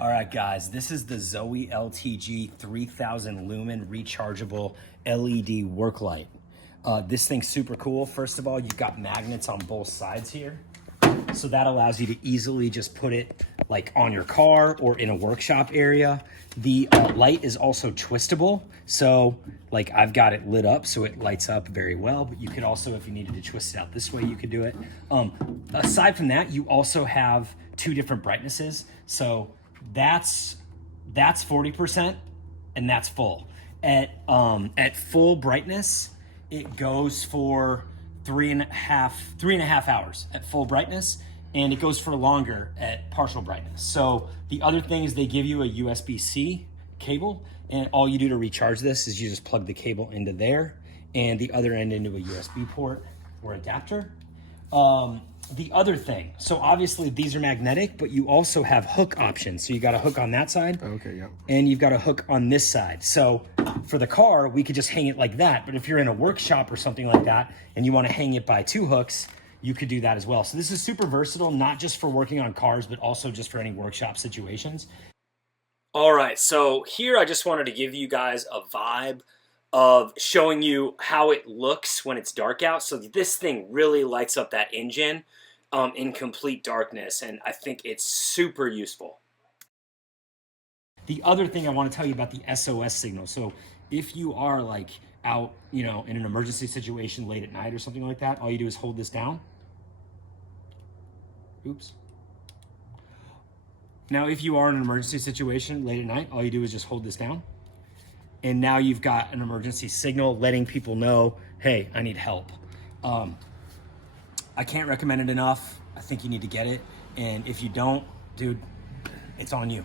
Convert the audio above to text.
All right, guys, this is the ZOEYLTG 3000 lumen rechargeable LED work light. This thing's super cool. First of all, you've got magnets on both sides here. So that allows you to easily just put it like on your car or in a workshop area. The light is also twistable. So like I've got it lit up so it lights up very well, but you could also, if you needed to twist it out this way, you could do it. Aside from that, you also have two different brightnesses. So that's 40% and that's full. At full brightness, it goes for three and a half hours at full brightness, and it goes for longer at partial brightness. So the other thing is they give you a USB-C cable, and all you do to recharge this is you just plug the cable into there and the other end into a USB port or adapter. The other thing, so obviously these are magnetic, but you also have hook options. So you got a hook on that side. Okay, yeah. And you've got a hook on this side. So for the car, we could just hang it like that. But if you're in a workshop or something like that, and you want to hang it by two hooks, you could do that as well. So this is super versatile, not just for working on cars, but also just for any workshop situations. All right, so here I just wanted to give you guys a vibe of showing you how it looks when it's dark out. So this thing really lights up that engine in complete darkness, and I think it's super useful. The other thing I want to tell you about the SOS signal. So if you are like out, in an emergency situation late at night or something like that, all you do is hold this down. Oops. Now, if you are in an emergency situation late at night, all you do is just hold this down. And now you've got an emergency signal letting people know, hey, I need help. I can't recommend it enough. I think you need to get it. And if you don't, dude, it's on you.